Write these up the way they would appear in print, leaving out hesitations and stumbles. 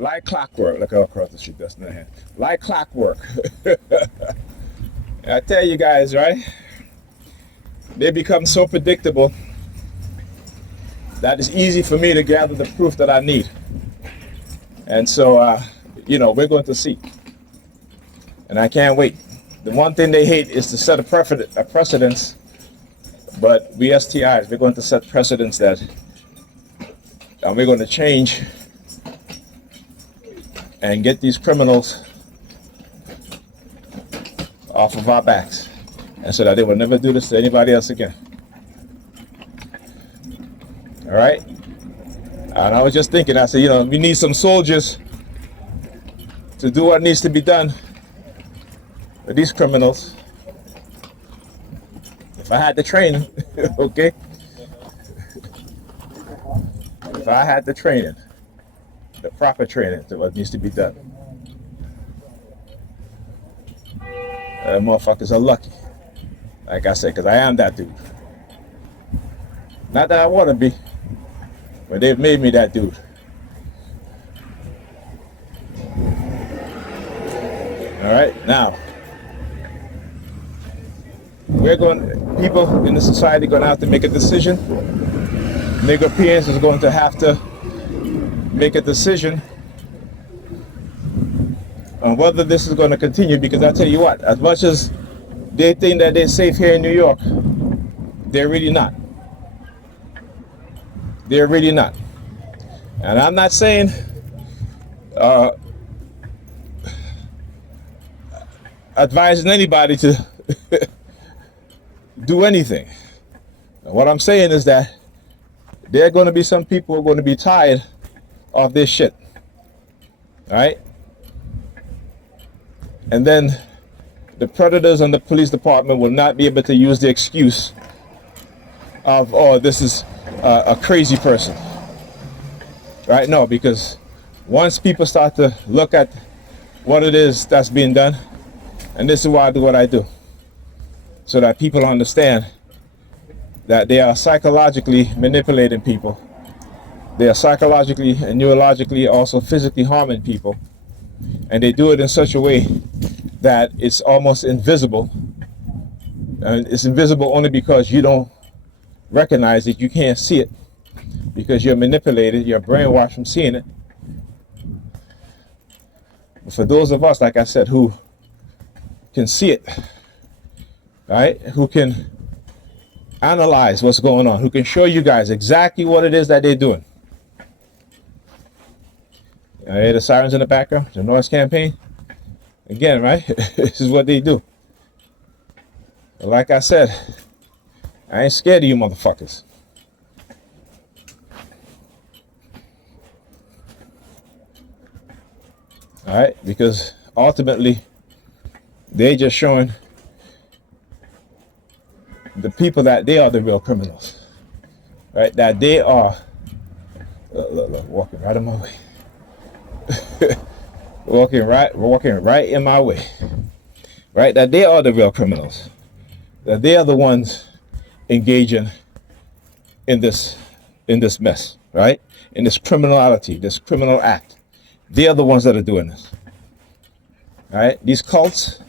Like clockwork. Look how across the street, that's in the hand. Like clockwork. I tell you guys, right? They become so predictable that it's easy for me to gather the proof that I need. And so, we're going to see. And I can't wait. The one thing they hate is to set a precedence, but we STIs, we're going to set precedents that, and we're going to change and get these criminals off of our backs, and so that they will never do this to anybody else again. All right? And I was just thinking, I said, we need some soldiers to do what needs to be done with these criminals. If I had to train, okay? If I had the training, the proper training to what needs to be done. Motherfuckers are lucky. Like I said, because I am that dude. Not that I want to be, but they've made me that dude. All right, now, people in the society are going to have to make a decision. Nigger is going to have to make a decision on whether this is going to continue, because I tell you what, as much as they think that they're safe here in New York, they're really not. They're really not. And I'm not saying advising anybody to do anything. What I'm saying is that there are going to be some people who are going to be tired of this shit. All right? And then the predators and the police department will not be able to use the excuse of, oh, this is a crazy person. Right? No, because once people start to look at what it is that's being done, and this is why I do what I do, so that people understand that they are psychologically manipulating people. They are psychologically and neurologically also physically harming people. And they do it in such a way that it's almost invisible. And it's invisible only because you don't recognize it. You can't see it because you're manipulated, you're brainwashed from seeing it. But for those of us, like I said, who can see it, right? Who can analyze what's going on, who can show you guys exactly what it is that they're doing. I hear the sirens in the background, the noise campaign. Again, right? This is what they do. But like I said, I ain't scared of you motherfuckers. All right? Because ultimately, they're just showing the people that they are the real criminals. Right? That they are, look, walking right in my way. walking right in my way, right? That they are the real criminals, that they are the ones engaging in this mess, right? In this criminality, this criminal act. They are the ones that are doing this, right? These cults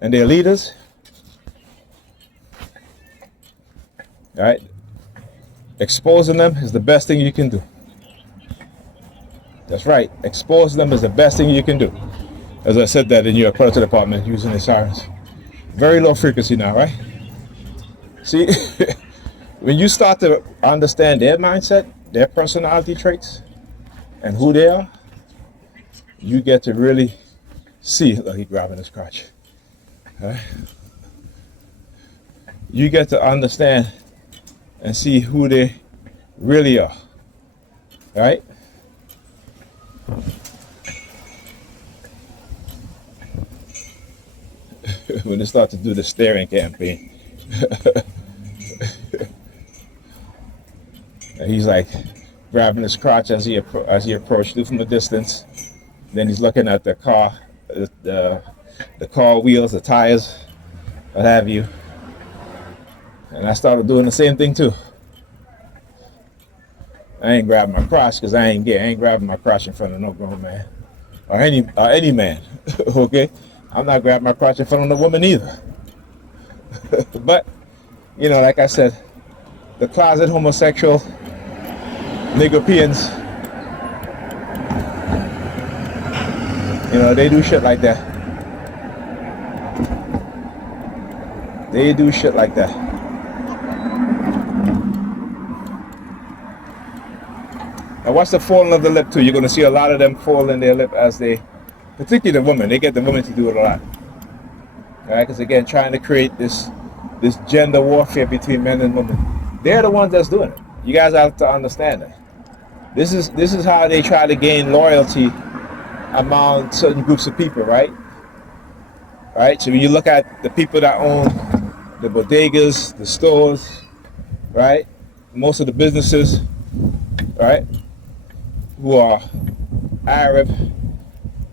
and their leaders, right? Exposing them is the best thing you can do. That's right. Expose them is the best thing you can do. As I said that in your predator department using the sirens. Very low frequency now, right? See, when you start to understand their mindset, their personality traits, and who they are, you get to really see. Look, he's grabbing his crotch. Right? You get to understand and see who they really are. Right? When they start to do the staring campaign. And he's like grabbing his crotch as he approached you from a distance. Then he's looking at the car, the car wheels, the tires, what have you. And I started doing the same thing too. I ain't grabbing my crotch because I ain't gay. I ain't grabbing my crotch in front of no grown man or any man. Okay, I'm not grabbing my crotch in front of no woman either. But like I said, the closet homosexual Nigerians, they do shit like that. They do shit like that. And what's the falling of the lip too? You're going to see a lot of them fall in their lip as they, particularly the women, they get the women to do it a lot. All right, because again, trying to create this gender warfare between men and women. They're the ones that's doing it. You guys have to understand that. This is how they try to gain loyalty among certain groups of people, right? All right, so when you look at the people that own the bodegas, the stores, right? Most of the businesses, right? Who are Arab,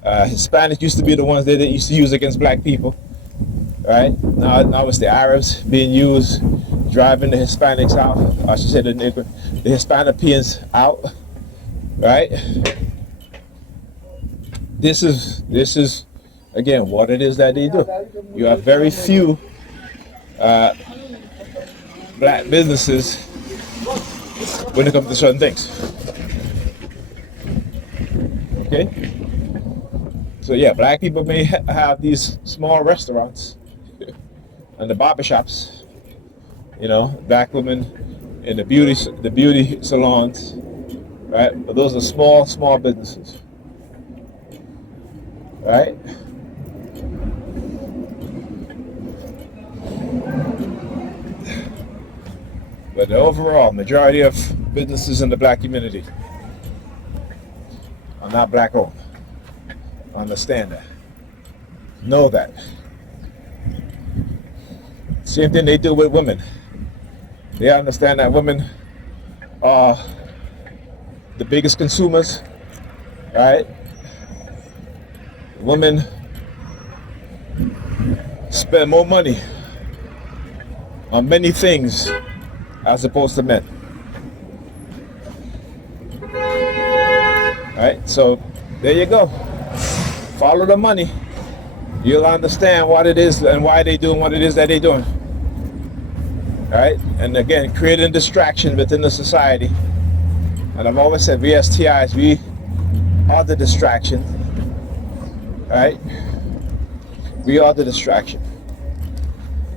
Hispanic used to be the ones that they used to use against black people, right? Now it's the Arabs being used, driving the Hispanics out. I should say the Hispanopeans out, right? This is again what it is that they do. You have very few black businesses when it comes to certain things. Okay, so yeah, black people may have these small restaurants and the barbershops, black women in the beauty salons, right? But those are small businesses, right? But the overall majority of businesses in the black community are not black owned. Understand that. Know that. Same thing they do with women. They understand that women are the biggest consumers, right? Women spend more money on many things as opposed to men. Right? So there you go. Follow the money. You'll understand what it is and why they're doing what it is that they're doing. Right? And again, creating distraction within the society. And I've always said, we as TIs, we are the distraction. Right? We are the distraction.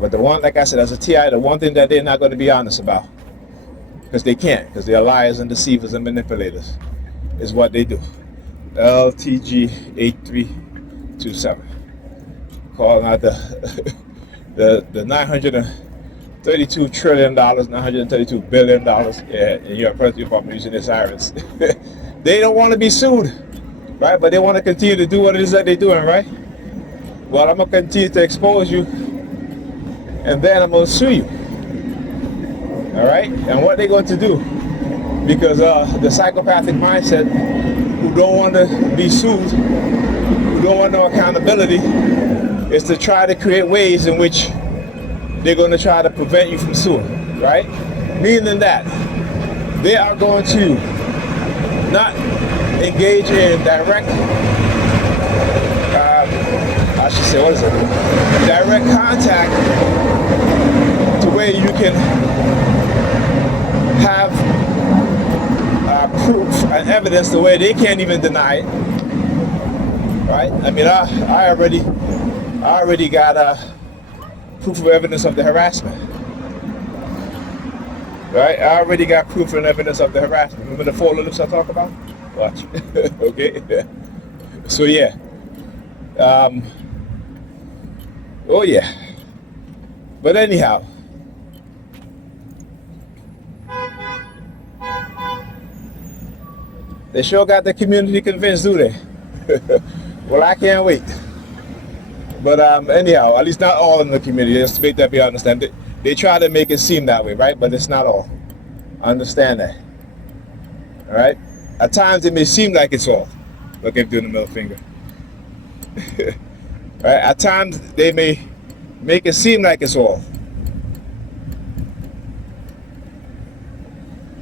But the one, like I said, as a TI, the one thing that they're not going to be honest about, because they can't, because they're liars and deceivers and manipulators, is what they do. LTG 8327. Calling out the $932 trillion, $932 billion. Yeah, and your president department using their sirens. They don't want to be sued, right? But they want to continue to do what it is that they're doing, right? Well, I'm going to continue to expose you, and then I'm going to sue you. All right? And what they're going to do, because the psychopathic mindset, who don't want to be sued, who don't want no accountability, is to try to create ways in which they're going to try to prevent you from suing, right? Meaning that they are going to not engage in direct, direct contact to where you can have proof and evidence the way they can't even deny it, right? I mean, I already got proof of evidence of the harassment, right? I already got proof and evidence of the harassment. Remember the 4 lips I talk about? Watch. Okay. So yeah. Oh yeah. But anyhow. They sure got the community convinced, do they? Well, I can't wait. But anyhow, at least not all in the community. Just make that be understand. They try to make it seem that way, right? But it's not all. Understand that. All right? At times it may seem like it's all. Look at doing the middle finger. Right? At times they may make it seem like it's all.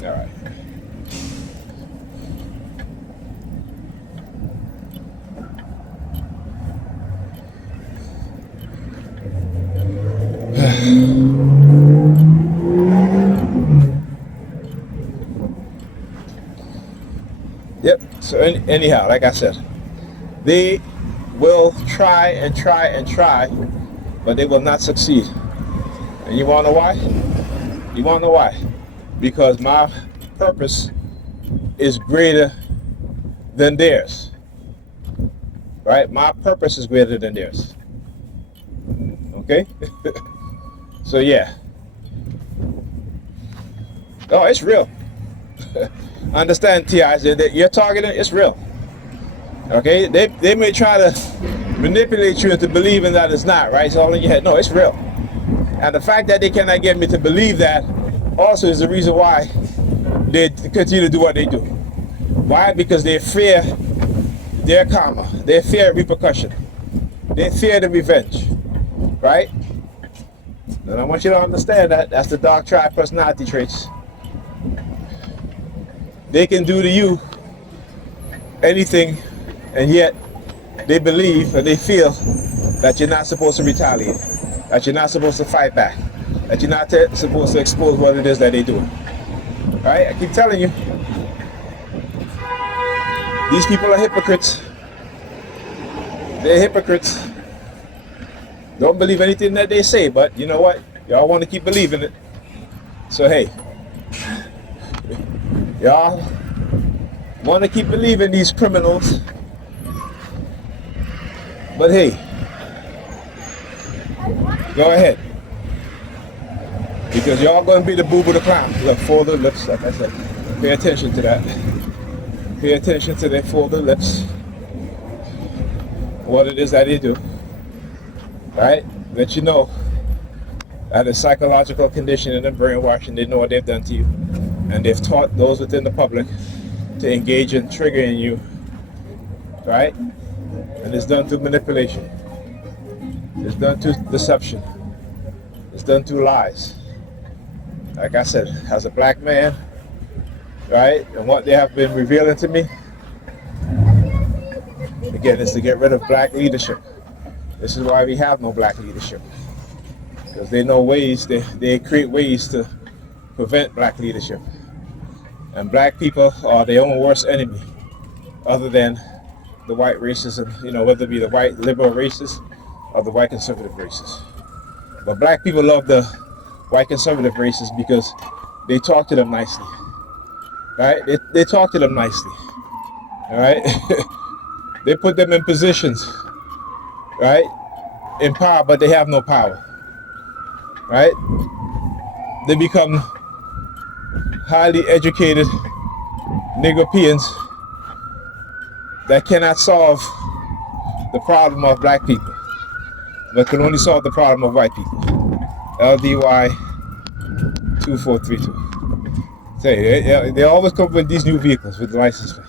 All right. So anyhow, like I said, they will try and try and try, but they will not succeed. And you want to know why? You want to know why? Because my purpose is greater than theirs. Right? My purpose is greater than theirs. Okay? So yeah. Oh, it's real. Understand, T.I., that you're targeting, it's real. Okay? They may try to manipulate you into believing that it's not, right? It's all in your head. No, it's real. And the fact that they cannot get me to believe that also is the reason why they continue to do what they do. Why? Because they fear their karma. They fear repercussion. They fear the revenge. Right? And I want you to understand that that's the dark triad personality traits. They can do to you anything, and yet they believe and they feel that you're not supposed to retaliate, that you're not supposed to fight back, that you're not supposed to expose what it is that they do. Right? I keep telling you, these people are hypocrites. They're hypocrites. Don't believe anything that they say, but you know what? Y'all want to keep believing it. So hey, y'all want to keep believing these criminals, but hey, go ahead, because y'all going to be the boo-boo the clown. Look, fold the lips, like I said. Pay attention to that. Pay attention to their folded lips. What it is that they do. Right? Let you know that it's psychological conditioning and brainwashing. They know what they've done to you. And they've taught those within the public to engage in triggering you. Right? And it's done through manipulation. It's done through deception. It's done through lies. Like I said, as a black man, right? And what they have been revealing to me, again, is to get rid of black leadership. This is why we have no black leadership. Because they know ways, they create ways to prevent black leadership. And black people are their own worst enemy, other than the white races, and whether it be the white liberal races or the white conservative races. But black people love the white conservative races because they talk to them nicely. Right? They talk to them nicely. All right? They put them in positions, right? In power, but they have no power. Right? They become highly educated Negropeans that cannot solve the problem of black people, but can only solve the problem of white people. LDY 2432. Say, they always come with these new vehicles with the license plate.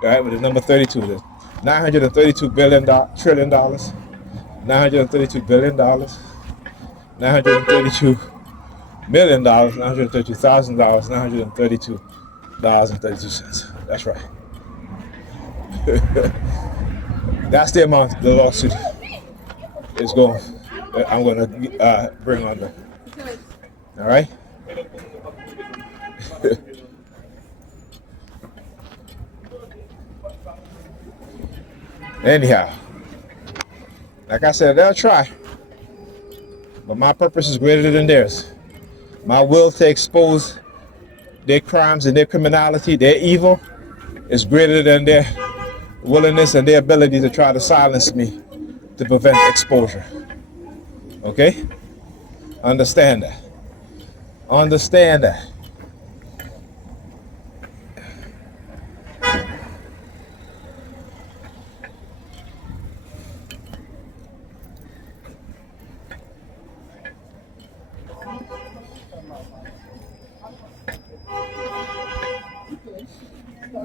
Right, with the number 32. There's $932 trillion. $932 billion. $932 million. $932,000. $932.32. That's right. That's the amount the lawsuit is going. I'm going to bring on them. All right. Anyhow, like I said, they'll try, but my purpose is greater than theirs. My will to expose their crimes and their criminality, their evil, is greater than their willingness and their ability to try to silence me to prevent exposure. Okay? Understand that. Understand that. All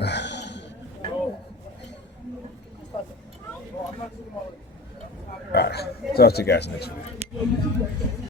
right. Talk to you guys next week.